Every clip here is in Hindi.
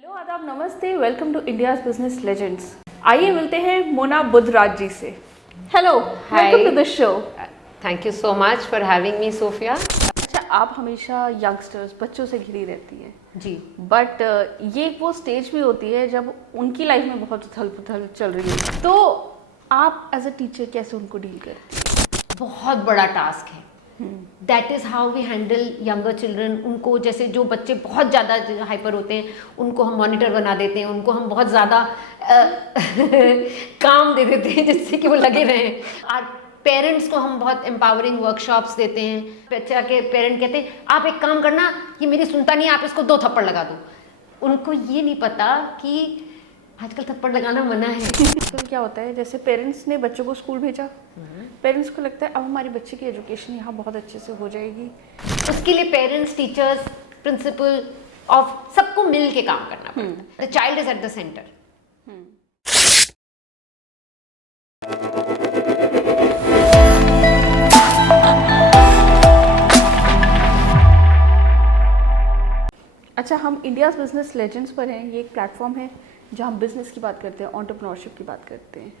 हेलो आदाब नमस्ते, welcome to India's business legends. आइए मिलते हैं मोना बुद्धराज जी से। Hello, welcome to the show. Thank you so much for having me Sophia. अच्छा, आप हमेशा यंगस्टर्स बच्चों से घिरी रहती हैं जी, बट ये वो स्टेज भी होती है जब उनकी लाइफ में बहुत उथल पुथल चल रही है, तो आप एज अ टीचर कैसे उनको डील करती हैं? बहुत बड़ा टास्क है। That is how we handle younger children. उनको जैसे जो बच्चे बहुत ज़्यादा हाइपर होते हैं उनको हम मॉनिटर बना देते हैं, उनको हम बहुत ज़्यादा काम दे देते हैं जिससे कि वो लगे रहें। और पेरेंट्स को हम बहुत एम्पावरिंग वर्कशॉप्स देते हैं। बच्चा के पेरेंट कहते हैं आप एक काम करना, ये मेरी सुनता नहीं, आप इसको 2 थप्पड़ लगा दो। उनको ये नहीं पता कि आजकल थप्पड़ लगाना मना है। तो क्या होता है, जैसे पेरेंट्स ने बच्चों को स्कूल भेजा, पेरेंट्स को लगता है अब हमारे बच्चे की एजुकेशन यहाँ बहुत अच्छे से हो जाएगी। उसके लिए पेरेंट्स, टीचर्स, प्रिंसिपल ऑफ सबको मिल के काम करना पड़ता है। The child is at the centre. अच्छा, हम इंडियाज़ बिजनेस लेजेंड्स पर हैं। ये एक प्लेटफॉर्म है जहाँ हम बिजनेस की बात करते हैं, एंटरप्रेन्योरशिप की बात करते हैं,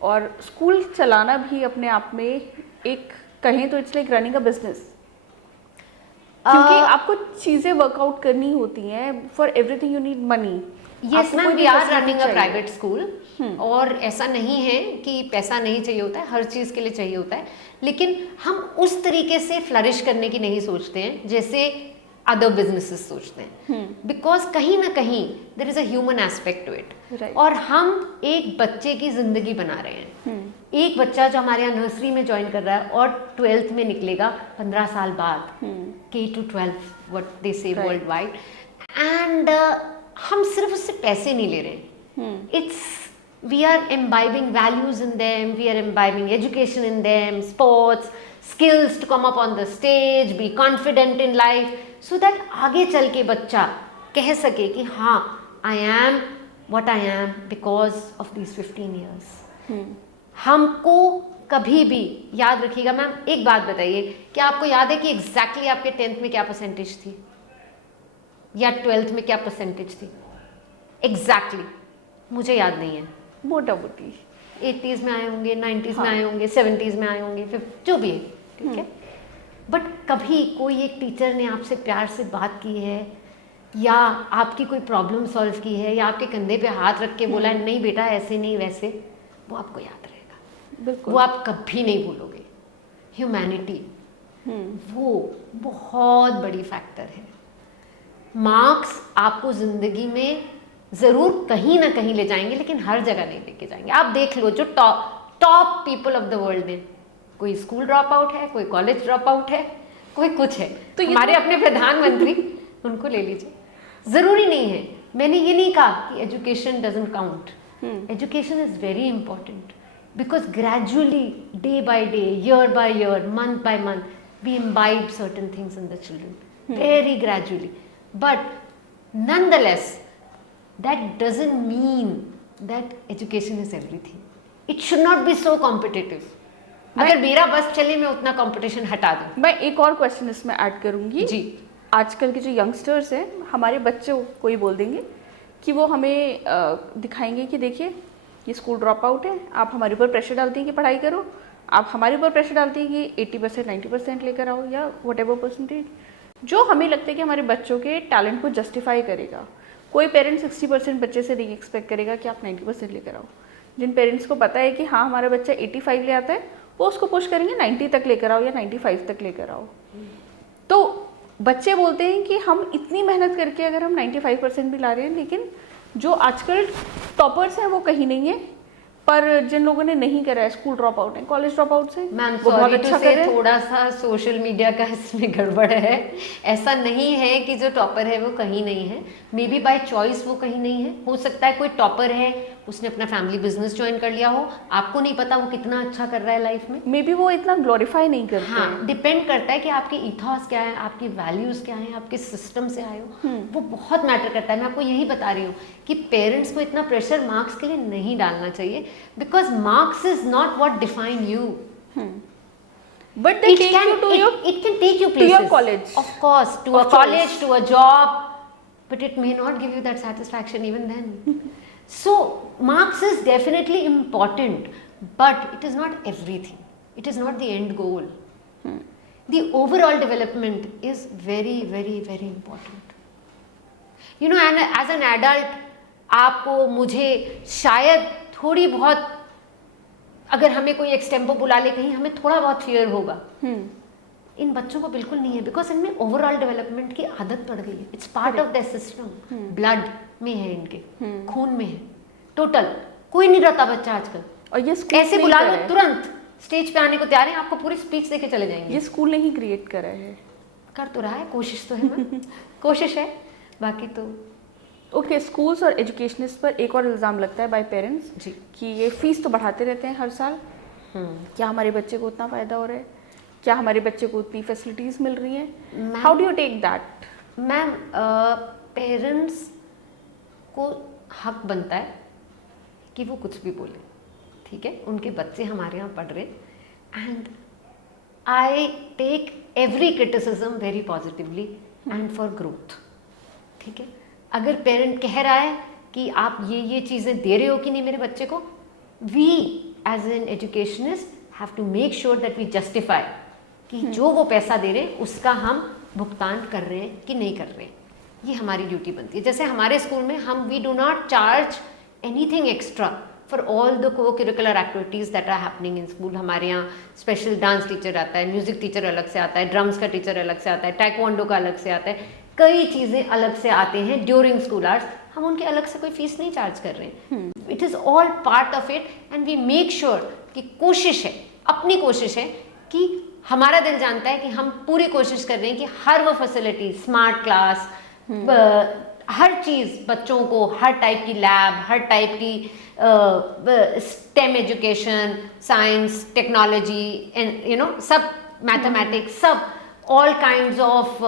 और स्कूल चलाना भी अपने आप में एक, कहें तो it's like running a business, क्योंकि आपको चीज़ें वर्कआउट करनी होती हैं। For everything you need money. Yes ma'am, we are running a private school. और ऐसा नहीं है कि पैसा नहीं चाहिए होता है, हर चीज़ के लिए चाहिए होता है, लेकिन हम उस तरीके से फ्लरिश करने की नहीं सोचते हैं जैसे अदर बिजनेसेस सोचते हैं। बिकॉज कहीं ना कहीं there is a human aspect to it. और हम एक बच्चे की जिंदगी बना रहे हैं। एक बच्चा जो हमारे यहाँ नर्सरी में ज्वाइन कर रहा है और 12th में निकलेगा 15 साल बाद, K-12 व्हाट दे से वर्ल्ड वाइड, एंड हम सिर्फ उससे पैसे नहीं ले रहे। It's we are imbibing values in them, we are imbibing education in them, sports, skills to come up on the stage, be confident in life, so that आगे चल के बच्चा कह सके कि हाँ, I am what I am because of these 15 years। हमको कभी भी याद रखिएगा मैम, एक बात बताइए, क्या आपको याद है कि एग्जैक्टली आपके 10th में क्या परसेंटेज थी या 12th में क्या परसेंटेज थी? एग्जैक्टली मुझे याद नहीं है। मोटा मोटी 80s में आए होंगे, 90s में आए होंगे, 70s में आए होंगे, जो भी है, ठीक है। बट कभी कोई एक टीचर ने आपसे प्यार से बात की है या आपकी कोई प्रॉब्लम सॉल्व की है या आपके कंधे पे हाथ रख के बोला है नहीं बेटा ऐसे नहीं वैसे, वो आपको याद रहेगा। बिल्कुल, वो आप कभी नहीं भूलोगे। ह्यूमैनिटी वो बहुत बड़ी फैक्टर है। मार्क्स आपको जिंदगी में जरूर कहीं ना कहीं ले जाएंगे, लेकिन हर जगह नहीं लेके जाएंगे। आप देख लो जो top people of the world में, कोई स्कूल ड्रॉप आउट है, कोई कॉलेज ड्रॉप आउट है, कोई कुछ है। तो हमारे अपने प्रधानमंत्री उनको ले लीजिए। जरूरी नहीं है, मैंने ये नहीं कहा कि education doesn't count. Education is very important because gradually, day by day, year by year, month by month, we imbibe certain things in the children, very gradually. But nonetheless, that doesn't mean that education is everything. It should not be so competitive. अगर मेरा बस चले मैं उतना कंपटीशन हटा दूं। मैं एक और क्वेश्चन इसमें ऐड करूंगी जी। आजकल के जो यंगस्टर्स हैं, हमारे बच्चों को ही बोल देंगे कि वो हमें दिखाएंगे कि देखिए ये स्कूल ड्रॉप आउट है, आप हमारे ऊपर प्रेशर डालती हैं कि पढ़ाई करो, आप हमारे ऊपर प्रेशर डालती हैं कि 80% 90% लेकर आओ या व्हाटएवर परसेंटेज, जो हमें लगता है कि हमारे बच्चों के टैलेंट को जस्टिफाई करेगा। कोई पेरेंट्स 60% बच्चे से नहीं एक्सपेक्ट करेगा कि आप 90% लेकर आओ। जिन पेरेंट्स को पता है कि हाँ हमारा बच्चा 85 ले आता है, वो उसको पुश करेंगे 90 तक लेकर आओ या 95 तक लेकर आओ। तो बच्चे बोलते हैं कि हम इतनी मेहनत करके अगर हम 95% भी ला रहे हैं, लेकिन जो आजकल टॉपर्स हैं वो कहीं नहीं है, पर जिन लोगों ने नहीं करा है, स्कूल ड्रॉप आउट है, कॉलेज ड्रॉप आउट है, मैम वो बहुत अच्छा कर रहे हैं। थोड़ा सा सोशल मीडिया का इसमें गड़बड़ है। ऐसा नहीं है कि जो टॉपर है वो कहीं नहीं है, मे बी बाय चॉइस वो कहीं नहीं है। हो सकता है कोई टॉपर है, उसने अपना फैमिली बिजनेस ज्वाइन कर लिया हो, आपको नहीं पता वो कितना अच्छा कर रहा है लाइफ में। मे बी वो इतना ग्लोरीफाई नहीं करते। हाँ, डिपेंड करता है कि आपके इथॉस क्या है, आपकी वैल्यूज क्या है, आप किस सिस्टम से आए हो, वो बहुत मैटर करता है। मैं आपको यही बता रही हूँ कि पेरेंट्स को इतना प्रेशर मार्क्स के लिए नहीं डालना चाहिए, because marks is not what define you, but they take you to your it can take you to your places, college, of course, to of a college, choice. to a job, but it may not give you that satisfaction even then. So marks is definitely important, but it is not everything. It is not the end goal. The overall development is very, very, very important. You know, and as an adult, आपको मुझे शायद थोड़ी बहुत, अगर हमें कोई एक्सटेम्पो बुला ले कहीं, हमें थोड़ा बहुत फियर होगा. इन बच्चों को बिल्कुल नहीं है, बिकॉज इनमें ओवरऑल डेवलपमेंट की आदत पड़ गई है. It's part of the system. Blood में है इनके, खून में है. टोटल कोई नहीं रहता बच्चा आजकल. और ये स्कूल ऐसे बुला लो तुरंत स्टेज पे आने को तैयार है, आपको पूरी स्पीच देके चले जाएंगे. ये स्कूल ने ही क्रिएट करा है. कर तो रहा है, कोशिश तो है. कोशिश है, बाकी तो. ओके, स्कूल्स और एजुकेशनिस्ट पर एक और इल्ज़ाम लगता है बाय पेरेंट्स जी कि ये फीस तो बढ़ाते रहते हैं हर साल. क्या हमारे बच्चे को उतना फ़ायदा हो रहा है? क्या हमारे बच्चे को उतनी फैसिलिटीज़ मिल रही हैं? How do you take that? Ma'am, parents को हक बनता है कि वो कुछ भी बोले. ठीक है, उनके बच्चे हमारे यहाँ पढ़ रहे, and I take every criticism very positively and for growth. ठीक है, अगर पेरेंट कह रहा है कि आप ये चीज़ें दे रहे हो कि नहीं मेरे बच्चे को, we as an educationist have to make sure that we justify कि जो वो पैसा दे रहे हैं उसका हम भुगतान कर रहे हैं कि नहीं कर रहे हैं. ये हमारी ड्यूटी बनती है. जैसे हमारे स्कूल में हम we do not charge anything extra for all the co curricular activities that are happening in school. हमारे यहाँ स्पेशल डांस टीचर आता है, म्यूजिक टीचर अलग से आता है, ड्रम्स का टीचर अलग से आता है, टाइक्वांडो का अलग से आता है, कई चीज़ें अलग से आते हैं ड्यूरिंग स्कूल आवर्स. हम उनके अलग से कोई फीस नहीं चार्ज कर रहे हैं. It is all part of it, and we make sure कि कोशिश है, अपनी कोशिश है कि हमारा दिल जानता है कि हम पूरी कोशिश कर रहे हैं कि हर वो फैसिलिटी, स्मार्ट क्लास, हर चीज़ बच्चों को, हर टाइप की लैब, हर टाइप की stem education, science, technology, and you no सब, मैथमेटिक्स, सब, all kinds of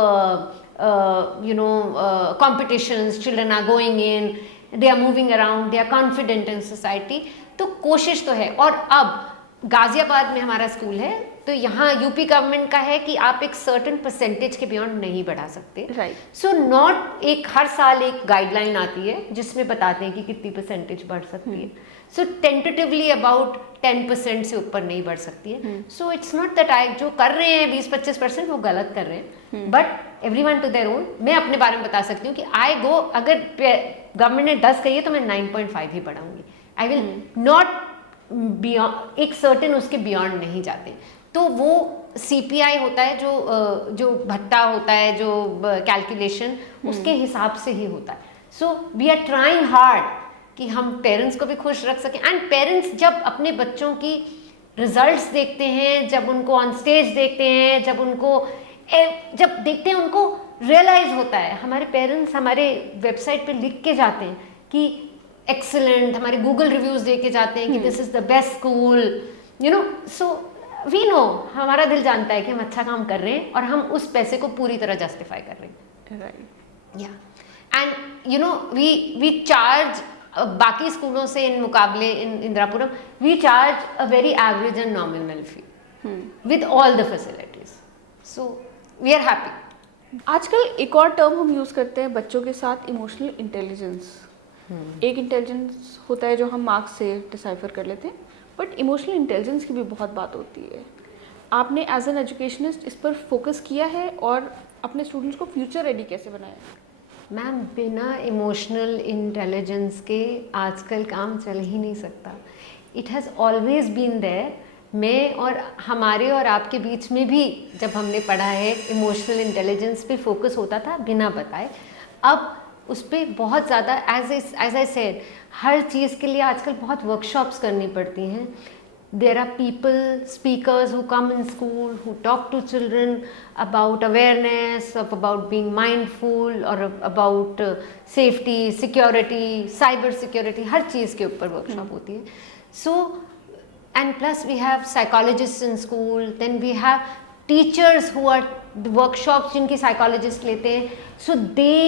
competitions, children are going in, they are moving around, they are confident in society. तो कोशिश तो है. और अब गाजियाबाद में हमारा स्कूल है, तो यहाँ यूपी गवर्नमेंट का है कि आप एक सर्टेन परसेंटेज के बियॉन्ड नहीं बढ़ा सकते. राइट. सो नॉट एक हर साल एक गाइडलाइन आती है जिसमें बताते हैं कि कितनी परसेंटेज बढ़ सकती है. सो टेंटेटिवली अबाउट 10% से ऊपर नहीं बढ़ सकती है. So it's not that I जो कर रहे हैं 20-25% वो गलत कर रहे हैं, but everyone to their own. मैं अपने बारे में बता सकती हूँ कि आई गो, अगर गवर्नमेंट ने 10 कही है तो मैं 9.5 ही बढ़ाऊंगी. आई विल नॉट बियॉन्ड, एक सर्टेन उसके बियॉन्ड नहीं जाते. तो वो CPI होता है, जो भत्ता होता है, जो कैलकुलेशन, उसके हिसाब से ही होता है. So we are trying hard कि हम पेरेंट्स को भी खुश रख सकें. एंड पेरेंट्स जब अपने बच्चों की रिजल्ट्स देखते हैं, जब उनको ऑन स्टेज देखते हैं, जब देखते हैं, उनको रियलाइज होता है. हमारे पेरेंट्स हमारे वेबसाइट पे लिख के जाते हैं कि एक्सीलेंट, हमारे गूगल रिव्यूज दे के जाते हैं कि this is the best school, you know. So we know, हमारा दिल जानता है कि हम अच्छा काम कर रहे हैं और हम उस पैसे को पूरी तरह जस्टिफाई कर रहे हैं. राइट. या, and you know we charge, बाकी स्कूलों से इन मुकाबले in Indirapuram we charge a very average and nominal fee with all the facilities. So we are happy. आजकल एक और टर्म हम यूज़ करते हैं बच्चों के साथ, इमोशनल इंटेलिजेंस. एक इंटेलिजेंस होता है जो हम मार्क्स से डिसाइफर कर लेते हैं, बट इमोशनल इंटेलिजेंस की भी बहुत बात होती है. आपने एज एन एजुकेशनिस्ट इस पर फोकस किया है और अपने स्टूडेंट्स को फ्यूचर रेडी कैसे बनाया? मैम, बिना इमोशनल इंटेलिजेंस के आजकल काम चल ही नहीं सकता. It has always been there. मैं और हमारे और आपके बीच में भी जब हमने पढ़ा है, इमोशनल इंटेलिजेंस पे फोकस होता था बिना बताए. अब उस पर बहुत ज़्यादा, एज आई सेड, हर चीज़ के लिए आजकल बहुत वर्कशॉप्स करनी पड़ती हैं. There are people, speakers who come in school, who talk to children about awareness, about being mindful, or about safety, security, cyber security, हर चीज़ के ऊपर workshop होती है. So, and plus we have psychologists in school, then we have teachers who are workshops जिनकी psychologists लेते हैं. So they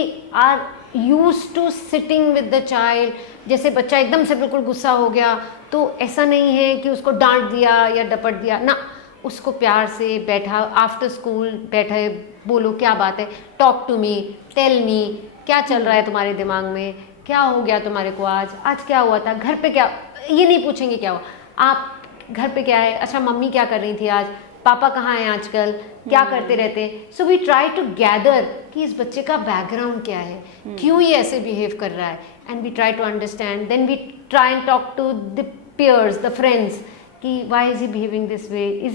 are used to sitting with the child. जैसे बच्चा एकदम से बिल्कुल गुस्सा हो गया तो ऐसा नहीं है कि उसको डांट दिया या डपट दिया ना, उसको प्यार से बैठा, आफ्टर स्कूल बैठे, बोलो क्या बात है, talk to me, tell me, क्या चल रहा है तुम्हारे दिमाग में, क्या हो गया तुम्हारे को, आज क्या हुआ था, घर पे क्या, ये नहीं पूछेंगे क्या हुआ, आप घर पे क्या है, अच्छा मम्मी क्या कर रही थी आज, पापा कहाँ हैं आजकल, क्या करते रहते हैं. So we try to gather कि इस बच्चे का बैकग्राउंड क्या है, क्यों ये ऐसे बिहेव कर रहा है, and we try to understand. Then we try and talk to the peers, the friends, कि why is he behaving this way,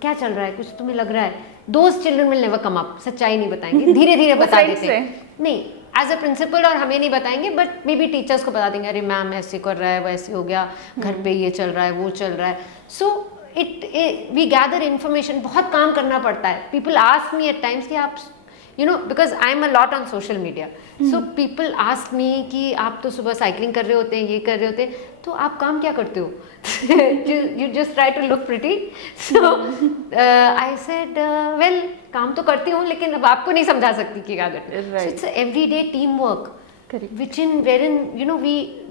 क्या चल रहा है, कुछ तुम्हें लग रहा है. दोस्त children will never come up, सच्चाई नहीं बताएंगे, धीरे धीरे बता देते हैं. नहीं, एज अ प्रिंसिपल और हमें नहीं बताएंगे, बट मे बी टीचर्स को बता देंगे, अरे मैम ऐसे कर रहा है, वैसे हो गया, घर पे ये चल रहा है, वो चल रहा है. So we gather information. बहुत काम करना पड़ता है. People ask me at times कि आप because I am a lot on social media, so people ask me कि आप तो सुबह साइकिलिंग कर रहे होते हैं, ये कर रहे होते हैं, तो आप काम क्या करते हो? you just try to look pretty. So I said, well, काम तो करती हूँ, लेकिन अब आपको नहीं समझा सकती कि क्या करते हैं. So it's a everyday teamwork, wherein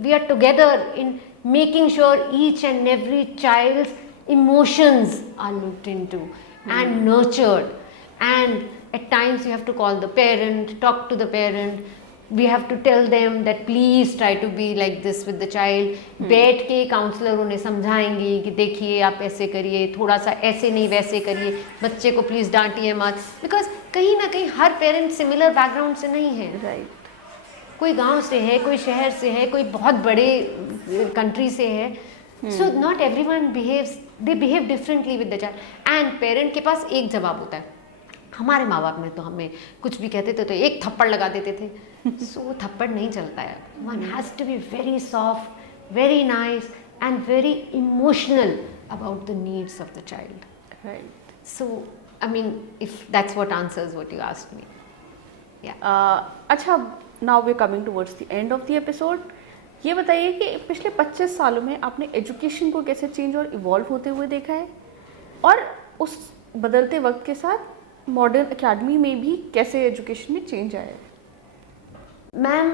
we are together in making sure each and every child's emotions are looked into and nurtured. And at times you have to call the parent, talk to the parent. We have to tell them that please try to be like this with the child. बैठ के काउंसलर उन्हें समझाएंगी कि देखिए आप ऐसे करिए, थोड़ा सा ऐसे नहीं वैसे करिए, बच्चे को प्लीज़ डांटिए मत. बिकॉज कहीं ना कहीं हर पेरेंट सिमिलर बैकग्राउंड से नहीं है. राइट. कोई गांव से है, कोई शहर से है, कोई बहुत बड़े कंट्री से है. So not everyone they behave differently with the child. And parent के पास एक जवाब होता है. हमारे माँ बाप में तो हमें कुछ भी कहते थे तो एक थप्पड़ लगा देते थे. सो थप्पड़ नहीं चलता है. One has to be very soft, very nice and very emotional about the needs of the child. Right. So, I mean, if that's what answers what you asked me. Yeah. अच्छा, now we're coming towards the end of the episode. ये बताइए कि पिछले 25 सालों में आपने एजुकेशन को कैसे चेंज और इवॉल्व होते हुए देखा है, और उस बदलते वक्त के साथ मॉडर्न एकेडमी में भी कैसे एजुकेशन में चेंज आया है? मैम,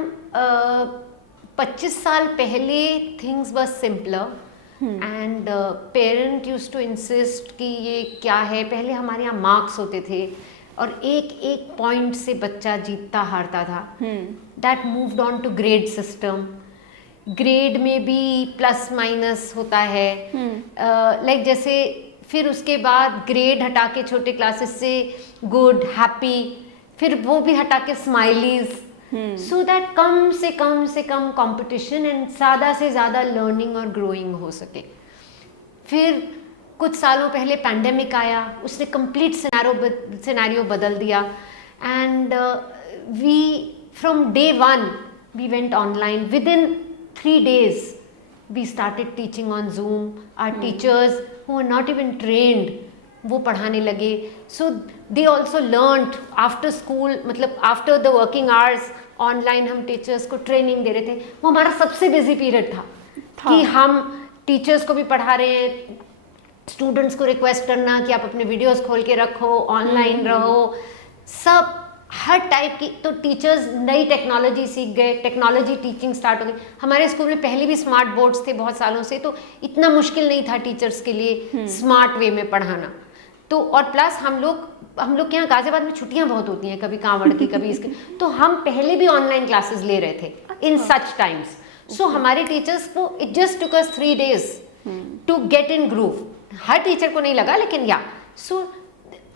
25 साल पहले things were simpler and parent used to insist कि ये क्या है. पहले हमारे यहाँ मार्क्स होते थे और एक एक पॉइंट से बच्चा जीतता हारता था. That moved on to grade system. Grade में भी प्लस माइनस होता है. लाइक जैसे फिर उसके बाद ग्रेड हटा के छोटे क्लासेस से गुड, हैप्पी, फिर वो भी हटा के स्माइलीज. सो दैट कम से कम कंपटीशन एंड ज़्यादा से ज़्यादा लर्निंग और ग्रोइंग हो सके. फिर कुछ सालों पहले पैंडेमिक आया, उसने कंप्लीट सिनेरियो बदल दिया. And we from day one we went online. Within 3 days we started teaching on Zoom. Our teachers who were not even trained, वो पढ़ाने लगे. So they also learned after school, मतलब after the working hours online हम टीचर्स को ट्रेनिंग दे रहे थे. वो हमारा सबसे बिजी पीरियड था कि हम टीचर्स को भी पढ़ा रहे हैं, स्टूडेंट्स को रिक्वेस्ट करना कि आप अपने वीडियोस खोल के रखो, ऑनलाइन रहो, सब हर टाइप की. तो टीचर्स नई टेक्नोलॉजी सीख गए, टेक्नोलॉजी टीचिंग स्टार्ट हो गई. हमारे स्कूल में पहले भी स्मार्ट बोर्ड्स थे बहुत सालों से, तो इतना मुश्किल नहीं था टीचर्स के लिए स्मार्ट वे में पढ़ाना. तो और प्लस हम लोग के यहाँ गाजियाबाद में छुट्टियाँ बहुत होती हैं, कभी कांवड़ की कभी इसके, तो हम पहले भी ऑनलाइन क्लासेस ले रहे थे इन सच टाइम्स. सो हमारे टीचर्स को it just took us 3 days to get in groove. हर टीचर को नहीं लगा, लेकिन या सो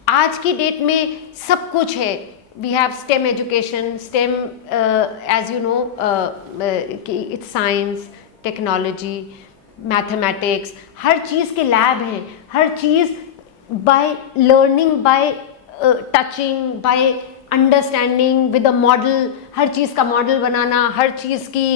आज की डेट में सब कुछ है. We have STEM education. STEM as you know it's science, technology, mathematics, हर चीज़ के लैब हैं. हर चीज़ by learning, by touching, by understanding with a model. हर चीज़ का मॉडल बनाना, हर चीज़ की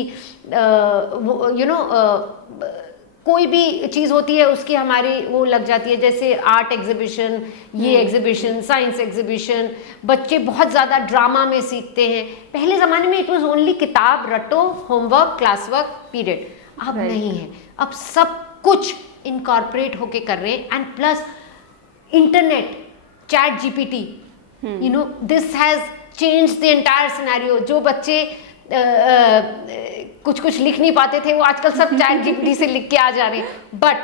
कोई भी चीज़ होती है उसकी हमारी वो लग जाती है. जैसे आर्ट एग्जीबिशन, ये एग्जीबिशन, साइंस एग्जीबिशन, बच्चे बहुत ज़्यादा ड्रामा में सीखते हैं. पहले ज़माने में इट वाज ओनली किताब रटो, होमवर्क, क्लास वर्क, पीरियड. अब नहीं है. अब सब कुछ इनकॉर्पोरेट होके कर रहे हैं. And plus internet, chat GPT, this has changed the entire scenario. जो बच्चे कुछ लिख नहीं पाते थे, वो आजकल सब चैट GPT से लिख के आ जा रहे हैं. बट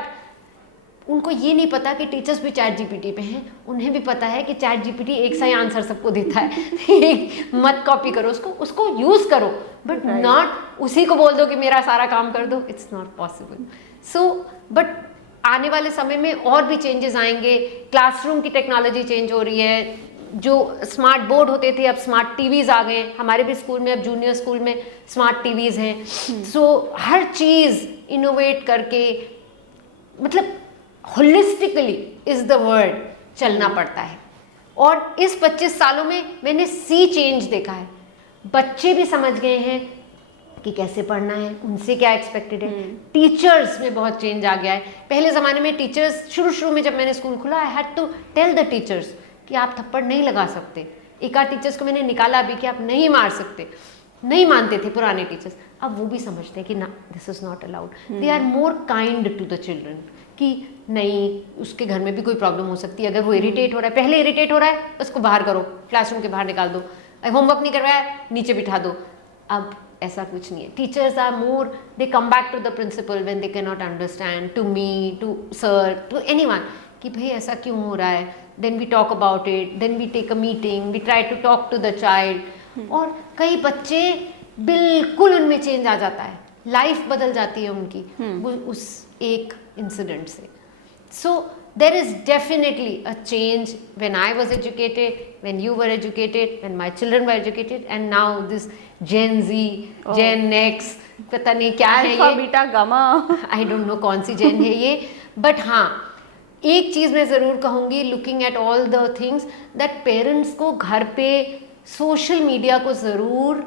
उनको ये नहीं पता कि टीचर्स भी चैट जीपीटी पे हैं, उन्हें भी पता है कि चैट जीपीटी एक सही आंसर सबको देता है। मत कॉपी करो उसको यूज करो, बट नॉट उसी को बोल दो कि मेरा सारा काम कर दो, it's not possible. So but आने वाले समय में और भी चेंजेस आएंगे, क्लासरूम की टेक्नोलॉजी चेंज हो रही है, जो स्मार्ट बोर्ड होते थे अब स्मार्ट टीवीज आ गए, हमारे भी स्कूल में अब जूनियर स्कूल में स्मार्ट टीवीज हैं। सो हर चीज इनोवेट करके, मतलब होलिस्टिकली इज द वर्ड, चलना पड़ता है। और इस 25 सालों में मैंने सी चेंज देखा है, बच्चे भी समझ गए हैं कि कैसे पढ़ना है, उनसे क्या एक्सपेक्टेड है। टीचर्स में बहुत चेंज आ गया है। पहले ज़माने में टीचर्स, शुरू में जब मैंने स्कूल खुला, I had to tell the teachers कि आप थप्पड़ नहीं लगा सकते। एक आध टीचर्स को मैंने निकाला भी कि आप नहीं मार सकते, नहीं मानते थे पुराने टीचर्स। अब वो भी समझते हैं कि ना, this is not allowed. They are more kind to the children कि नहीं, उसके घर में भी कोई प्रॉब्लम हो सकती है। अगर वो इरिटेट हो रहा है, पहले इरिटेट हो रहा है, उसको बाहर करो, क्लासरूम के बाहर निकाल दो। होमवर्क नहीं कर रहा है, नीचे बिठा दो। अब ऐसा कुछ नहीं है। Teachers are more, they come back to the principal when they can not understand, to me, to sir, to anyone, कि भाई ऐसा क्यों हो रहा है। Then we talk about it, then we take a meeting, we try to talk to the child. और कई बच्चे बिल्कुल उनमें चेंज आ जाता है, लाइफ बदल जाती है उनकी उस एक इंसिडेंट से। सो there is definitely a change when I was educated, when you were educated, when my children were educated, and now this Gen Z, Gen X, पता नहीं क्या है ये, alpha beta gamma, I don't know कौन सी जेन है ये। बट हाँ, एक चीज़ मैं ज़रूर कहूँगी, looking at all the things, that parents को घर पे सोशल मीडिया को ज़रूर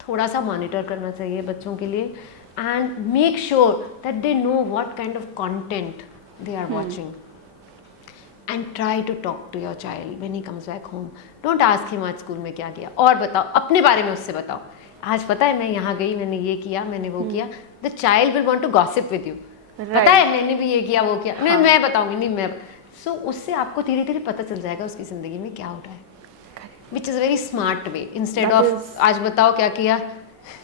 थोड़ा सा मॉनिटर करना चाहिए बच्चों के लिए, and make sure that they know what kind of content they are watching, and try to talk to your child when he comes back home. Don't ask him आज स्कूल में क्या किया, और बताओ अपने बारे में उससे बताओ, आज पता है मैं यहाँ गई, मैंने ये किया, मैंने वो किया। The child will want to gossip with you. पता है मैंने भी ये किया, वो किया, नहीं मैं बताऊंगी, नहीं मैं। सो उससे आपको धीरे धीरे पता चल जाएगा उसकी जिंदगी में क्या हो रहा है, which is very smart way, instead of आज बताओ क्या किया।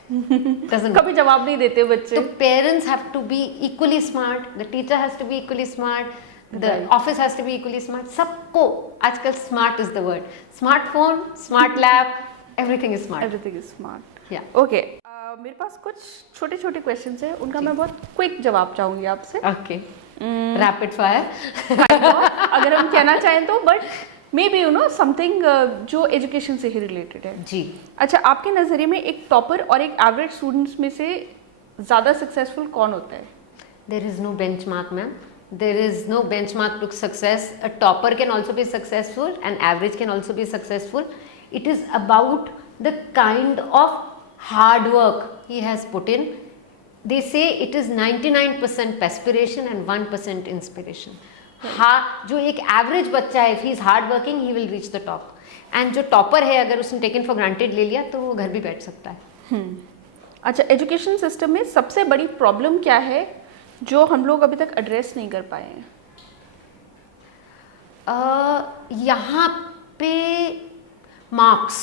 कभी जवाब नहीं देते बच्चे। तो parents have to be equally smart, the teacher has to be equally smart, the office has to be equally smart. सबको आजकल smart is the word, smartphone, smart lab, everything is smart, everything is smart. या ओके, मेरे पास कुछ छोटे छोटे क्वेश्चंस हैं, उनका मैं बहुत क्विक जवाब चाहूंगी आपसे। ओके, रैपिड फायर अगर हम कहना चाहें तो, but may be you know something जो एजुकेशन से ही रिलेटेड है। जी। अच्छा, आपके नज़रिए में एक टॉपर और एक एवरेज स्टूडेंट्स में से ज़्यादा सक्सेसफुल कौन होता है? There is no benchmark ma'am, there is no benchmark to success. A topper can also be successful and average can also be successful. It is about the kind of hard work he has put in. They say it is 99% perspiration and 1% inspiration. हाँ, जो एक एवरेज बच्चा है, if he is hard working, he will reach the top. And जो टॉपर है, अगर उसने टेकन फॉर ग्रांटेड ले लिया तो वो घर भी बैठ सकता है। अच्छा, एजुकेशन सिस्टम में सबसे बड़ी प्रॉब्लम क्या है जो हम लोग अभी तक एड्रेस नहीं कर पाए हैं? यहाँ पे मार्क्स,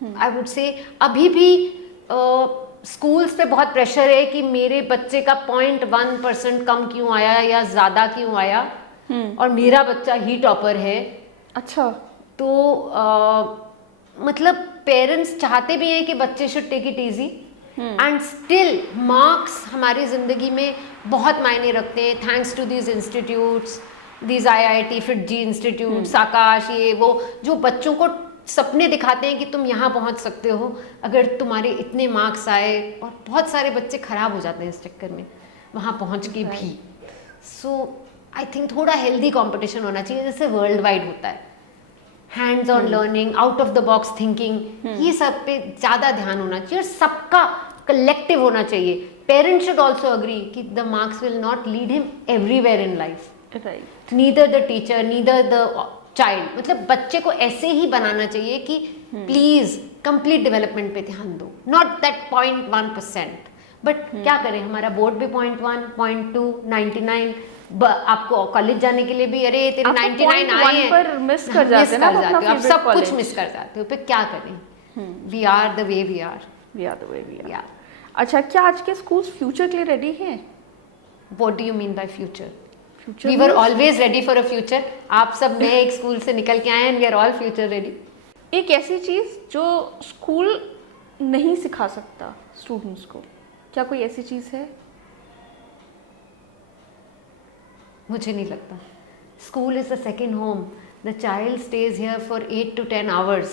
आई वुड से अभी भी स्कूल्स पे बहुत प्रेशर है कि मेरे बच्चे का 0.1% कम क्यों आया या ज़्यादा क्यों आया, और मेरा बच्चा ही टॉपर है। अच्छा, तो मतलब पेरेंट्स चाहते भी हैं कि बच्चे should take it easy, and still marks हमारी ज़िंदगी में बहुत मायने रखते हैं। Thanks to these institutes, these IIT, FIITJEE institutes, Aakash, ये वो, जो बच्चों को सपने दिखाते हैं कि तुम यहाँ पहुँच सकते हो अगर तुम्हारे इतने मार्क्स आए, और बहुत सारे बच्चे खराब हो जाते हैं इस चक्कर में वहाँ पहुँच के भी। सो आई थिंक थोड़ा हेल्दी कंपटीशन होना चाहिए, जैसे वर्ल्ड वाइड होता है। Hands on learning, out of the box thinking, ये सब पे ज़्यादा ध्यान होना चाहिए, और सबका कलेक्टिव होना चाहिए। पेरेंट्स शुड ऑल्सो अग्री कि the marks will not lead him everywhere in life, right. Neither the teacher, neither the child. मतलब बच्चे को ऐसे ही बनाना चाहिए कि प्लीज कंप्लीट डेवलपमेंट पे ध्यान दो, नॉट दैट 0.1%। बट क्या करें, हमारा बोर्ड भी 0.1, 0.2, 99, आपको कॉलेज जाने के लिए भी अरे तेरे 99 आए हैं, पर मिस कर जाते हैं ना, आप सब कुछ मिस कर जाते हो, फिर क्या करें। We are the way we are, we are the way we are. अच्छा, क्या आज के स्कूल्स फ्यूचर के लिए रेडी हैं? What do you mean by future? Future we were means? Always ready for a future. आप सब नए एक स्कूल से निकल के आए हैं, we are all future ready. एक ऐसी चीज़ जो स्कूल नहीं सिखा सकता स्टूडेंट्स को, क्या कोई ऐसी चीज़ है? मुझे नहीं लगता. School is the second home. The child stage here for 8 to 10 hours.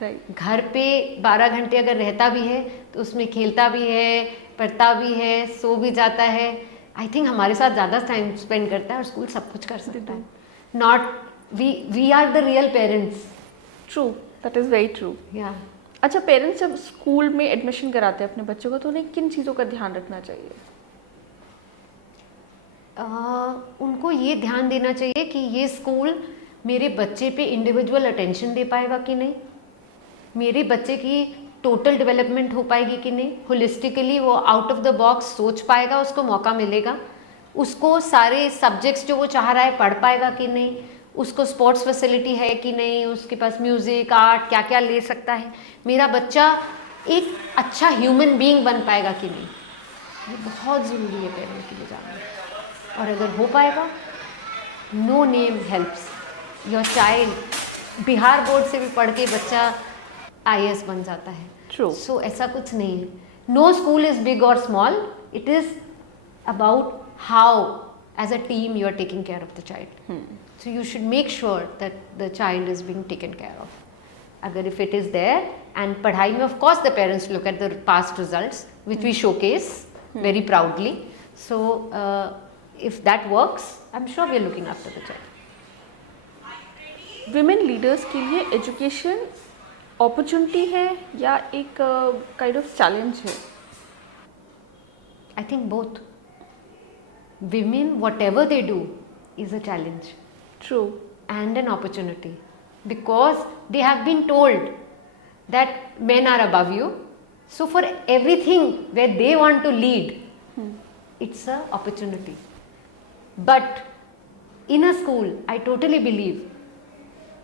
Right. घर पे 12 घंटे अगर रहता भी है तो उसमें खेलता भी है, पढ़ता भी है, सो भी जाता है. आई थिंक हमारे साथ ज़्यादा टाइम स्पेंड करता है और स्कूल सब कुछ कर सकता है. Not we are the real parents. True, that is very true. या अच्छा, पेरेंट्स जब स्कूल में एडमिशन कराते हैं अपने बच्चों को तो उन्हें किन चीज़ों का ध्यान रखना चाहिए? उनको ये ध्यान देना चाहिए कि ये स्कूल मेरे बच्चे पे इंडिविजुअल अटेंशन दे पाएगा कि नहीं, मेरे बच्चे की टोटल डेवलपमेंट हो पाएगी कि नहीं, होलिस्टिकली वो आउट ऑफ द बॉक्स सोच पाएगा, उसको मौका मिलेगा, उसको सारे सब्जेक्ट्स जो वो चाह रहा है पढ़ पाएगा कि नहीं, उसको स्पोर्ट्स फैसिलिटी है कि नहीं, उसके पास म्यूज़िक आर्ट क्या क्या ले सकता है, मेरा बच्चा एक अच्छा ह्यूमन बीइंग बन पाएगा कि नहीं. ये बहुत ज़रूरी है पेरेंट के लिए जानना. और अगर हो पाएगा, no name helps. Your child Bihar board से भी पढ़ के बच्चा IAS बन जाता है. True. सो ऐसा कुछ नहीं है. नो स्कूल इज़ बिग और small. It is about how as a team you are taking care of the child. So you should make sure that the child is being taken care of. अगर if it is there and पढ़ाई में of course the parents look at the past results which we showcase very proudly. So if that works, I'm sure we are looking after the child. Women leaders के लिए एजुकेशन अपॉर्चुनिटी है या एक काइंड ऑफ चैलेंज है? I think both. Women, whatever they do, is a challenge true. and an opportunity because they have been told that men are above you. So for everything where they want to lead, it's a opportunity. But in a school, I totally believe,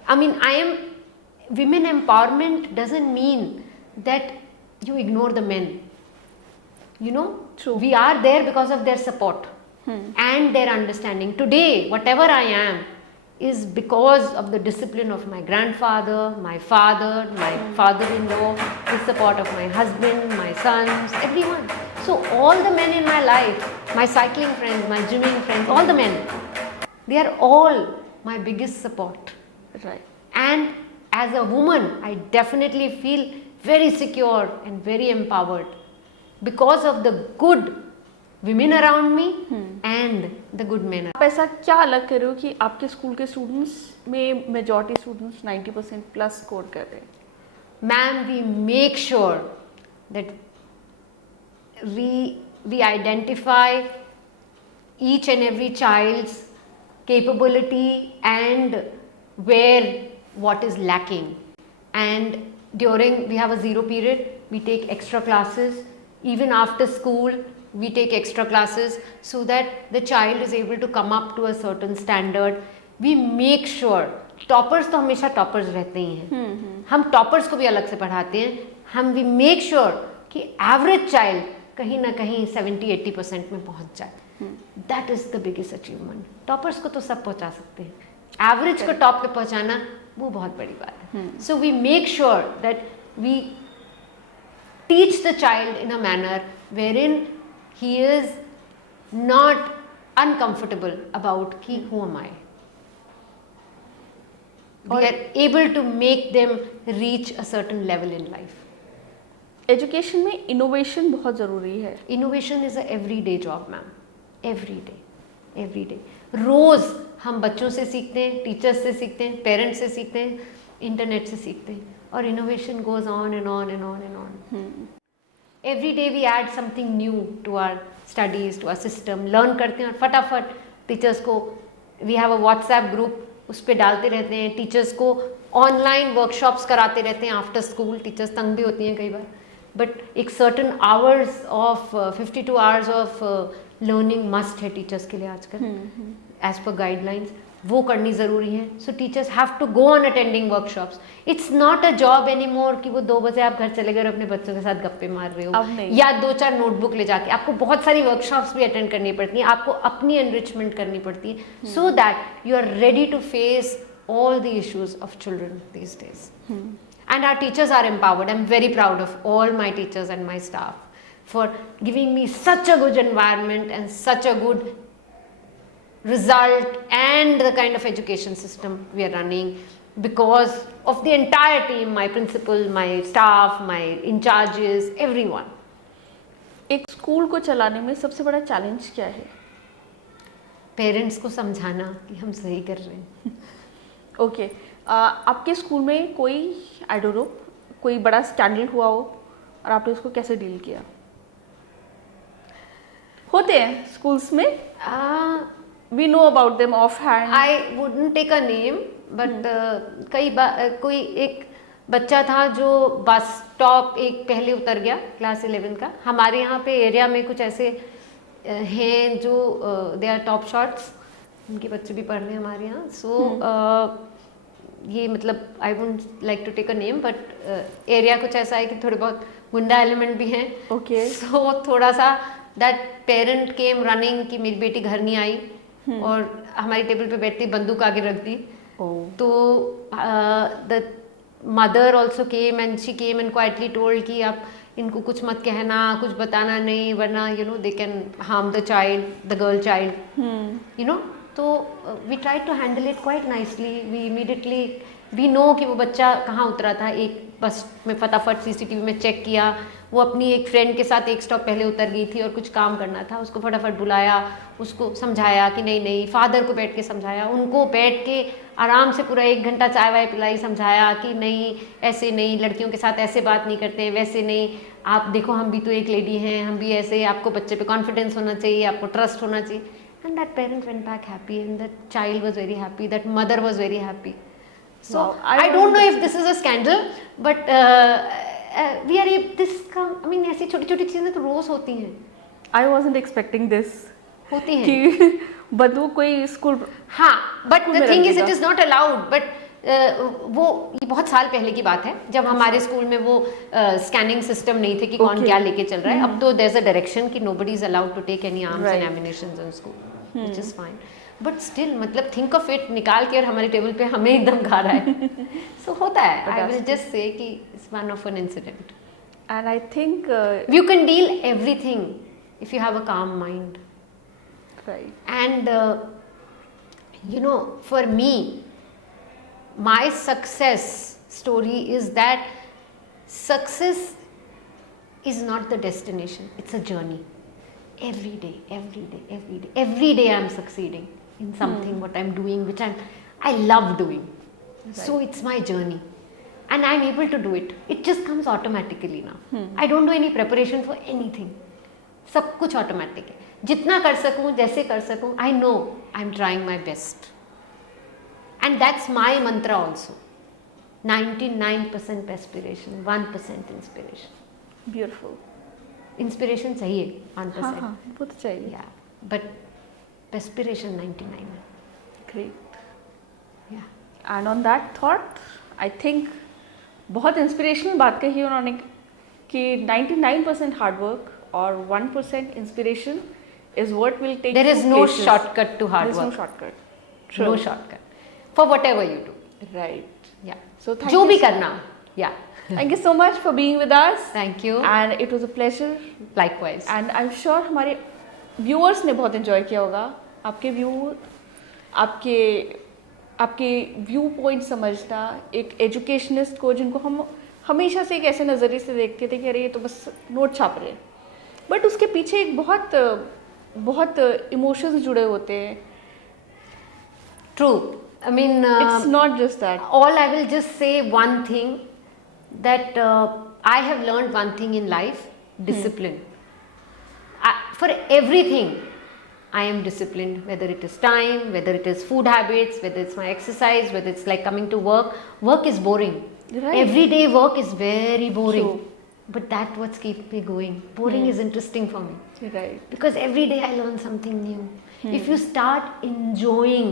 women empowerment doesn't mean that you ignore the men. True. We are there because of their support and their understanding. Today, whatever I am is because of the discipline of my grandfather, my father, my father-in-law, the support of my husband, my sons, everyone. So all the men in my life, my cycling friends, my gymming friends, all the men, they are all my biggest support. Right. And as a woman, I definitely feel very secure and very empowered because of the good women around me and the good men. आप ऐसा क्या अलग कर रहे हो कि आपके स्कूल के स्टूडेंट्स में मेजॉरिटी स्टूडेंट्स 90% प्लस स्कोर कर रहे हैं? Ma'am, we make sure that we identify each and every child's capability and where what is lacking. And we have a zero period, we take extra classes. Even after school, we take extra classes so that the child is able to come up to a certain standard. We make sure, toppers तो हमेशा toppers रहते ही हैं, हम toppers को भी अलग से पढ़ाते हैं. we make sure कि average child कहीं ना कहीं 70-80% में पहुंच जाए. That is the biggest achievement. toppers को तो सब पहुंचा सकते हैं, average को top पे पहुंचाना वो बहुत बड़ी बात है. So we make sure that we teach the child in a manner wherein he is not uncomfortable about who am I. We are able to make them reach a certain level in life. Education में इनोवेशन बहुत ज़रूरी है. Innovation is a everyday job, ma'am. Every day. रोज़ हम बच्चों से सीखते हैं, टीचर्स से सीखते हैं, पेरेंट्स से सीखते हैं, इंटरनेट से सीखते हैं, और innovation goes on and on and on and on. Every day we add something new to our studies, to our system. Learn करते हैं और फटाफट टीचर्स को, we have a WhatsApp group, उस पर डालते रहते हैं. टीचर्स को ऑनलाइन वर्कशॉप्स कराते रहते हैं आफ्टर स्कूल. टीचर्स तंग भी होती हैं कई बार, बट एक certain hours of 52 hours of learning must है टीचर्स के लिए आजकल, एज पर गाइडलाइंस. वो करनी ज़रूरी है. So teachers have to go on attending workshops. It's not a job any more कि वो 2 बजे आप घर चले गए और अपने बच्चों के साथ गप्पे मार रहे अब हो नहीं. या 2-4 नोटबुक ले जाके. आपको बहुत सारी वर्कशॉप्स भी अटेंड करनी पड़ती हैं, आपको अपनी एनरिचमेंट करनी पड़ती है so that you are ready to face all the issues of children these days. And our teachers are empowered. I'm very proud of all my teachers and my staff for giving me such a good environment and such a good result and the kind of education system we are running because of the entire team, my principal, my staff, my in charges, everyone. एक स्कूल को चलाने में सबसे बड़ा चैलेंज क्या है? पेरेंट्स को समझाना कि हम सही कर रहे हैं. ओके आपके स्कूल में कोई आई डोंट नो कोई बड़ा स्कैंडल हुआ हो और आपने उसको कैसे डील किया? होते हैं स्कूल्स में, we know about them off hand. I wouldn't take a name but कई बार कोई एक बच्चा था जो बस स्टॉप एक पहले उतर गया क्लास 11 का. हमारे यहाँ पे एरिया में कुछ ऐसे हैं जो दे आर टॉप शॉट्स, उनके बच्चे भी पढ़ रहे हैं हमारे यहाँ. सो ये मतलब I wouldn't like to take a name but area कुछ ऐसा है कि थोड़े बहुत गुंडा एलिमेंट भी हैं. ओके. सो थोड़ा सा दैट पेरेंट केम रनिंग कि मेरी बेटी घर नहीं आई और हमारी टेबल पे बैठती बंदूक आगे रख दी. तो the mother also came and she came and quietly told कि आप इनको कुछ मत कहना, कुछ बताना नहीं, वरना you know they can harm the child, the girl child, you know. तो we try to handle it quite nicely. We immediately we know कि वो बच्चा कहाँ उतरा था. एक बस में फटाफट सीसीटीवी में चेक किया, वो अपनी एक फ्रेंड के साथ एक स्टॉप पहले उतर गई थी और कुछ काम करना था. उसको फटाफट बुलाया, उसको समझाया कि नहीं नहीं, फादर को बैठ के समझाया, उनको बैठ के आराम से पूरा 1 घंटा चाय वाय पिलाई, समझाया कि नहीं ऐसे नहीं, लड़कियों के साथ ऐसे बात नहीं करते हैं, वैसे नहीं, आप देखो हम भी तो एक लेडी हैं, हम भी ऐसे, आपको बच्चे पे कॉन्फिडेंस होना चाहिए, आपको ट्रस्ट होना चाहिए. And that parent went back happy and that child was very happy, that mother was very happy. So wow, I don't know if this is a scandal but we are I mean ऐसी छोटी छोटी चीज़ें तो रोज होती हैं. I wasn't expecting this. होती हैं कि बंदूक कोई स्कूल. हाँ, but the thing is it is not allowed. But वो ये बहुत साल पहले की बात है जब हमारे स्कूल में वो स्कैनिंग सिस्टम नहीं थे कि कौन क्या लेके चल रहा है. अब तो there's a direction कि nobody is allowed to take any arms and ammunitions in school, which is fine. But still मतलब think of it, निकाल के और हमारे टेबल पे हमें एकदम खा रहा है. So होता है. I will just say कि it's one of an incident. And I think you can deal everything if you have a calm mind. Right. And you know, for me, my success story is that success is not the destination, it's a journey. Every day I'm succeeding in something what I'm doing which I love doing. Right. So it's my journey and I'm able to do it. It just comes automatically now. I don't do any preparation for anything. सब कुछ automatic है. जितना कर सकूं, जैसे कर सकूं, I know I'm trying my best. And that's my mantra also. 99% aspiration, 1% inspiration. Beautiful. Inspiration चाहिए 1%. हाँ, वो तो चाहिए. Yeah, but aspiration 99 है. Great. Yeah. And on that thought, I think बहुत इंस्पिरेशनल बात कही उन्होंने कि 99% हार्ड वर्क और 1% inspiration is what will take. There is you no places. shortcut to hard There is work. no shortcut. True. No shortcut for whatever you do. Right. Yeah. So जो भी करना. Yeah. Thank you so much for being with us. Thank you. And it was a pleasure. Likewise. And I'm sure हमारे viewers ने बहुत enjoy किया होगा. आपके व्यू पॉइंट समझना, एक एजुकेशनिस्ट को जिनको हम हमेशा से एक ऐसे नज़रिए से देखते थे कि अरे ये तो बस नोट छाप रहे हैं, बट उसके पीछे एक बहुत इमोशंस जुड़े होते हैं. True. I mean, it's not just that. All I will just say one thing, that I have learned one thing in life: discipline. For everything, I am disciplined. Whether it is time, whether it is food habits, whether it's my exercise, whether it's like coming to work. Work is boring. Right. Everyday work is very boring. True. But that's what keeps me going. Boring is interesting for me. Right. Because every day I learn something new. If you start enjoying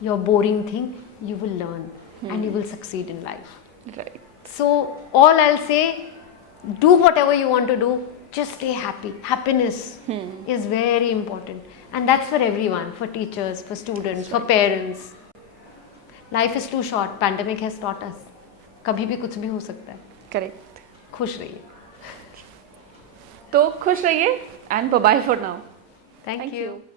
your boring thing, you will learn and you will succeed in life. Right. So all I'll say, do whatever you want to do, just stay happy. Happiness is very important, and that's for everyone, for teachers, for students, for parents. Life is too short. Pandemic has taught us. कभी भी कुछ भी हो सकता है. Correct. खुश रहिए. तो खुश रहिए and bye bye for now. Thank you.